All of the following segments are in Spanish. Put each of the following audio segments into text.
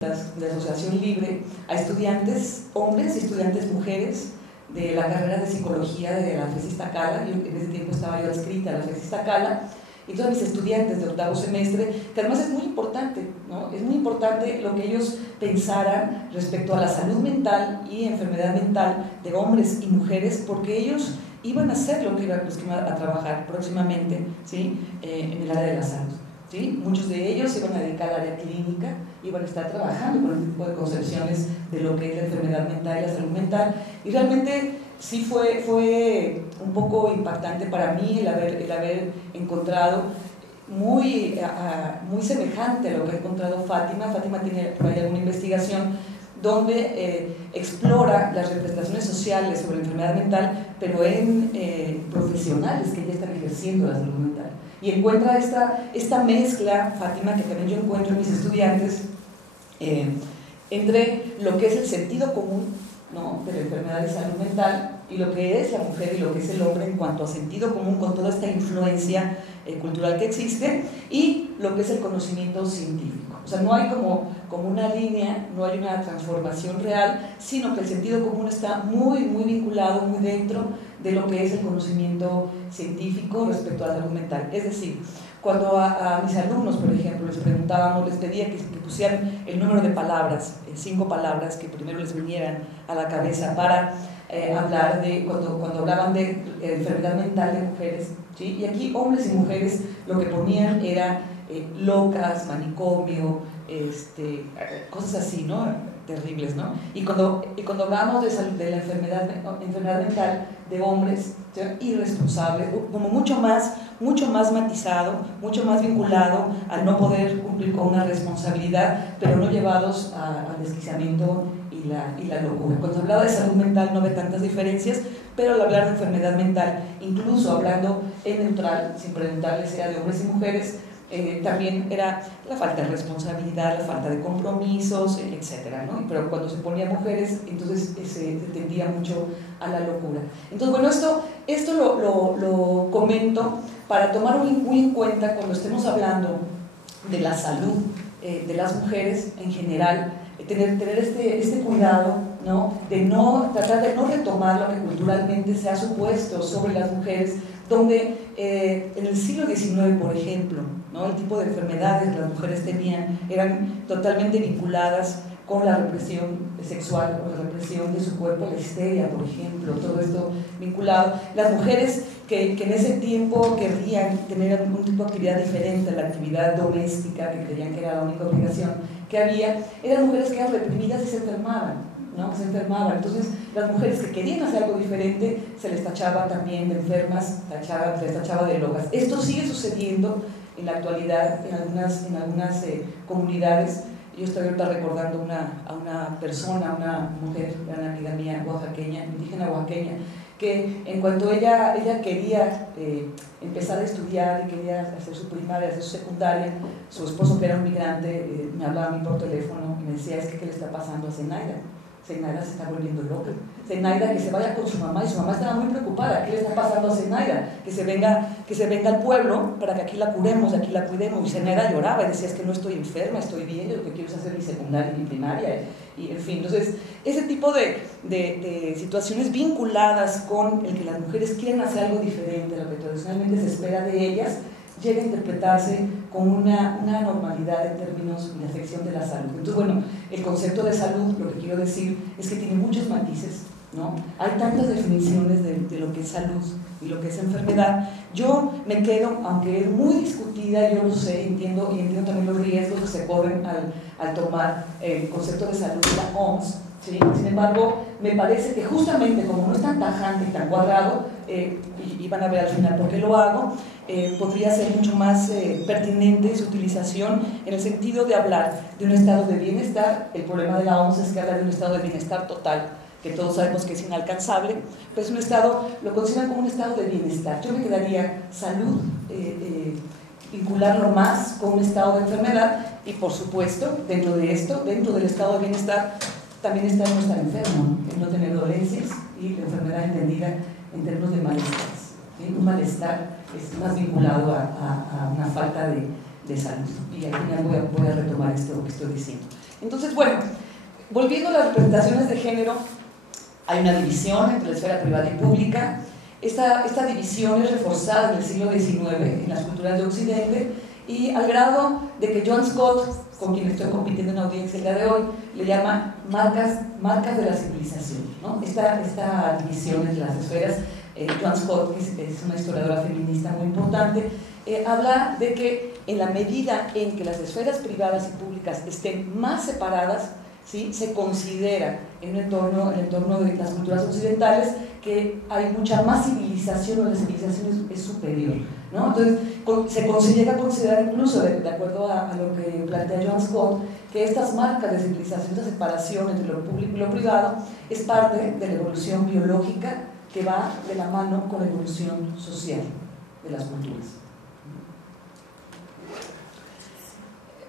de Asociación Libre a estudiantes hombres y estudiantes mujeres de la carrera de psicología de la FES Iztacala. En ese tiempo estaba yo adscrita a la FES Iztacala, y todos mis estudiantes de octavo semestre, que además es muy importante, ¿no? Es muy importante lo que ellos pensaran respecto a la salud mental y enfermedad mental de hombres y mujeres, porque ellos iban a ser los que iban a trabajar próximamente, ¿sí? En el área de la salud. ¿Sí? Muchos de ellos se iban a dedicar al área clínica, iban a estar trabajando con este tipo de concepciones de lo que es la enfermedad mental y la salud mental, y realmente sí fue un poco impactante para mí el haber encontrado muy semejante a lo que ha encontrado Fátima. Fátima tiene por ahí alguna investigación donde explora las representaciones sociales sobre la enfermedad mental, pero en profesionales que ya están ejerciendo la salud mental. Y encuentra esta mezcla, Fátima, que también yo encuentro en mis estudiantes, entre lo que es el sentido común, ¿no?, de la enfermedad de salud mental, y lo que es la mujer y lo que es el hombre en cuanto a sentido común, con toda esta influencia cultural que existe, y lo que es el conocimiento científico. O sea, no hay como una línea, no hay una transformación real, sino que el sentido común está muy vinculado, muy dentro de lo que es el conocimiento científico respecto a la salud mental. Es decir, cuando a mis alumnos, por ejemplo, les preguntábamos, les pedía que pusieran el número de palabras, 5 palabras que primero les vinieran a la cabeza para hablar de, cuando hablaban de enfermedad mental de mujeres, ¿sí? Y aquí hombres y mujeres lo que ponían era locas, manicomio, cosas así, ¿no?, terribles, ¿no? Y cuando hablamos de la enfermedad mental de hombres, ¿sí?, irresponsable, como mucho más matizado, mucho más vinculado al no poder cumplir con una responsabilidad, pero no llevados al desquiciamiento y la locura. Cuando hablaba de salud mental no ve tantas diferencias, pero al hablar de enfermedad mental, incluso hablando en neutral, sin preguntarle si era de hombres y mujeres, también era la falta de responsabilidad, la falta de compromisos, etcétera, ¿no? Pero cuando se ponía mujeres, entonces se tendía mucho a la locura. Entonces, bueno, esto lo comento para tomar muy en cuenta cuando estemos hablando de la salud de las mujeres en general, tener este cuidado, ¿no?, de tratar de no retomar lo que culturalmente se ha supuesto sobre las mujeres, donde en el siglo XIX, por ejemplo, ¿no?, el tipo de enfermedades que las mujeres tenían eran totalmente vinculadas con la represión sexual, con la represión de su cuerpo, la histeria, por ejemplo, todo esto vinculado. Las mujeres que en ese tiempo querrían tener algún tipo de actividad diferente a la actividad doméstica, que creían que era la única obligación que había, eran mujeres que eran reprimidas y se enfermaban, ¿no?, se enfermaban. Entonces, las mujeres que querían hacer algo diferente se les tachaba también de enfermas, se les tachaba de locas. Esto sigue sucediendo en la actualidad en algunas comunidades. Yo estoy ahorita recordando a una persona, una mujer, una amiga mía oaxaqueña, indígena oaxaqueña, que en cuanto ella quería empezar a estudiar y quería hacer su primaria, hacer su secundaria, su esposo, que era un migrante, me hablaba a mí por teléfono y me decía: es que ¿qué le está pasando a Zenaida? Zenaida se está volviendo loca. Zenaida, que se vaya con su mamá, y su mamá estaba muy preocupada. ¿Qué le está pasando a Zenaida? Que se venga al pueblo para que aquí la curemos, aquí la cuidemos. Y Zenaida lloraba y decía: es que no estoy enferma, estoy bien, yo lo que quiero es hacer mi secundaria y mi primaria. Y en fin, entonces, ese tipo de situaciones vinculadas con el que las mujeres quieren hacer algo diferente a lo que tradicionalmente se espera de ellas, llega a interpretarse como una normalidad en términos de la afección de la salud. Entonces, bueno, el concepto de salud, lo que quiero decir es que tiene muchos matices, ¿no? Hay tantas definiciones de lo que es salud y lo que es enfermedad. Yo me quedo, aunque es muy discutida, yo lo sé, entiendo también los riesgos que se corren al tomar el concepto de salud de la OMS, ¿sí? Sin embargo, me parece que justamente como no es tan tajante y tan cuadrado, y van a ver al final por qué lo hago, podría ser mucho más pertinente su utilización en el sentido de hablar de un estado de bienestar. El problema de la OMS es que habla de un estado de bienestar total, que todos sabemos que es inalcanzable, pero es un estado, lo consideran como un estado de bienestar. Yo me quedaría salud, vincularlo más con un estado de enfermedad, y por supuesto, dentro de esto, dentro del estado de bienestar, también está el no estar enfermo, el no tener dolencias, y la enfermedad entendida en términos de malestares, ¿sí? Un malestar es más vinculado a una falta de salud. Y al final voy a retomar esto que estoy diciendo. Entonces, bueno, volviendo a las representaciones de género, hay una división entre la esfera privada y pública. Esta división es reforzada en el siglo XIX en las culturas de Occidente, y al grado de que John Scott, con quien estoy compitiendo en la audiencia el día de hoy, le llama marcas de la civilización, ¿no? Esta división entre las esferas, John Scott, que es una historiadora feminista muy importante, habla de que en la medida en que las esferas privadas y públicas estén más separadas, ¿sí?, se considera en el entorno de las culturas occidentales que hay mucha más civilización, o la civilización es superior, ¿no? Entonces se llega a considerar incluso, de acuerdo a lo que plantea John Scott, que estas marcas de civilización, esta separación entre lo público y lo privado, es parte de la evolución biológica que va de la mano con la evolución social de las culturas.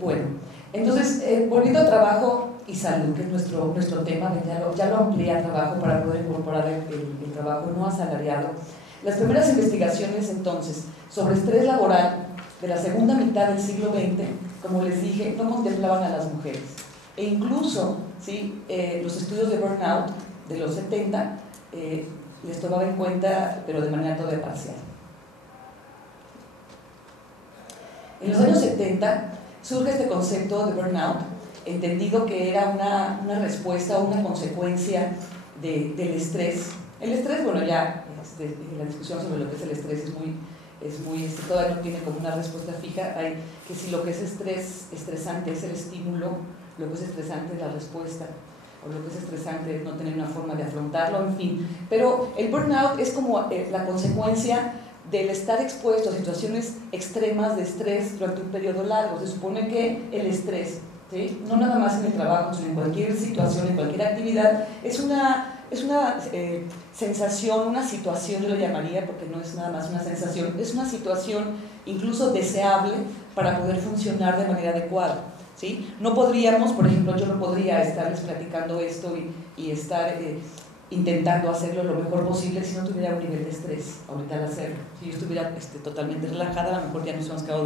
Bueno, entonces, volviendo a trabajo y salud, que es nuestro tema, ya lo amplié a trabajo para poder incorporar el trabajo no asalariado. Las primeras investigaciones, entonces, sobre estrés laboral de la segunda mitad del siglo XX, como les dije, no contemplaban a las mujeres. E incluso, ¿sí?, los estudios de burnout de los 70 les tomaba en cuenta, pero de manera todavía parcial. En los años 70 surge este concepto de burnout, entendido que era una respuesta o una consecuencia del estrés. El estrés, bueno, ya la discusión sobre lo que es el estrés todavía no tiene como una respuesta fija. Hay que si lo que es estresante es el estímulo, lo que es estresante es la respuesta, o lo que es estresante es no tener una forma de afrontarlo, en fin. Pero el burnout es como la consecuencia del estar expuesto a situaciones extremas de estrés durante un periodo largo. Se supone que el estrés, ¿sí?, no nada más en el trabajo, sino en cualquier situación, en cualquier actividad, es una sensación, una situación, yo lo llamaría, porque no es nada más una sensación, es una situación incluso deseable para poder funcionar de manera adecuada, ¿sí? No podríamos, por ejemplo, yo no podría estarles platicando esto y estar intentando hacerlo lo mejor posible si no tuviera un nivel de estrés ahorita al hacerlo. Si yo estuviera totalmente relajada, a lo mejor ya nos hemos quedado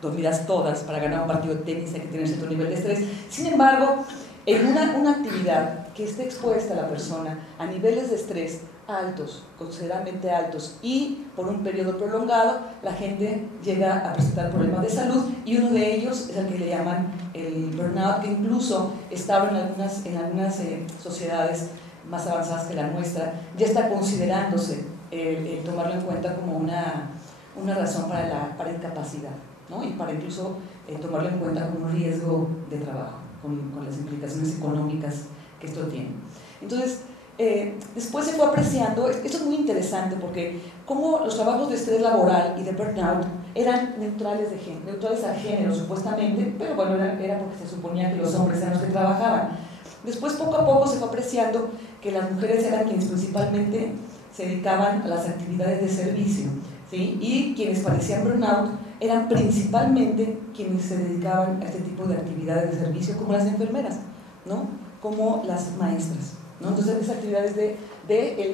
dormidas todas. Para ganar un partido de tenis hay que tener cierto nivel de estrés. Sin embargo, en una actividad que esté expuesta a la persona a niveles de estrés altos, considerablemente altos, y por un periodo prolongado, la gente llega a presentar problemas de salud, y uno de ellos es el que le llaman el burnout, que incluso estaba en algunas sociedades más avanzadas que la nuestra, ya está considerándose el tomarlo en cuenta como una razón para incapacidad, ¿no? Y para incluso tomarlo en cuenta como un riesgo de trabajo, con las implicaciones económicas que esto tiene. Entonces, después se fue apreciando, esto es muy interesante porque como los trabajos de estrés laboral y de burnout eran neutrales al género supuestamente, pero bueno, era porque se suponía que los hombres eran los que trabajaban. Después, poco a poco, se fue apreciando que las mujeres eran quienes principalmente se dedicaban a las actividades de servicio, ¿sí? Y quienes padecían burnout eran principalmente quienes se dedicaban a este tipo de actividades de servicio, como las enfermeras, ¿no?, como las maestras, ¿no? Entonces, esas actividades de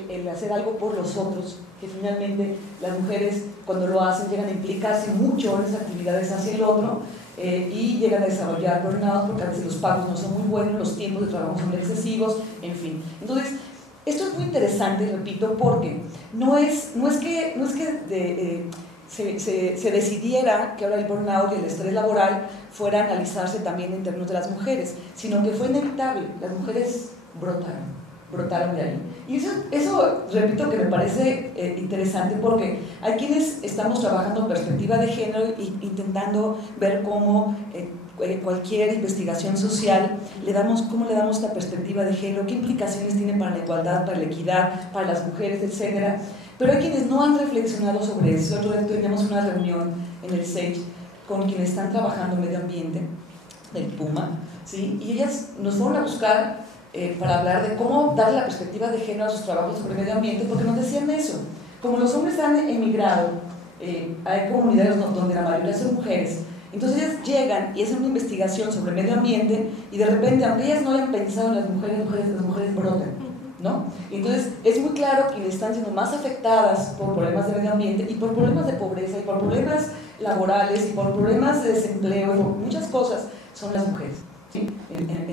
el hacer algo por los otros, que finalmente las mujeres, cuando lo hacen, llegan a implicarse mucho en esas actividades hacia el otro, y llegan a desarrollar burnout porque a veces los pagos no son muy buenos, los tiempos de trabajo son excesivos, en fin. Entonces, esto es muy interesante, repito, porque no es que se decidiera que ahora el burnout y el estrés laboral fuera a analizarse también en términos de las mujeres, sino que fue inevitable. Las mujeres brotaron de ahí. Y eso repito, que me parece interesante, porque hay quienes estamos trabajando en perspectiva de género e intentando ver cómo cualquier investigación social cómo le damos esta perspectiva de género, qué implicaciones tiene para la igualdad, para la equidad, para las mujeres, etc. Pero hay quienes no han reflexionado sobre eso. Otro día teníamos una reunión en el SAGE con quienes están trabajando en medio ambiente del PUMA, ¿sí? Y ellas nos fueron a buscar para hablar de cómo darle la perspectiva de género a sus trabajos sobre medio ambiente, porque nos decían eso. Como los hombres han emigrado, hay comunidades donde la mayoría son mujeres, entonces ellas llegan y hacen una investigación sobre medio ambiente, y de repente, aunque ellas no hayan pensado en las mujeres brotan, ¿no? Entonces es muy claro que están siendo más afectadas por problemas de medio ambiente y por problemas de pobreza y por problemas laborales y por problemas de desempleo y por muchas cosas, son las mujeres. ¿sí? En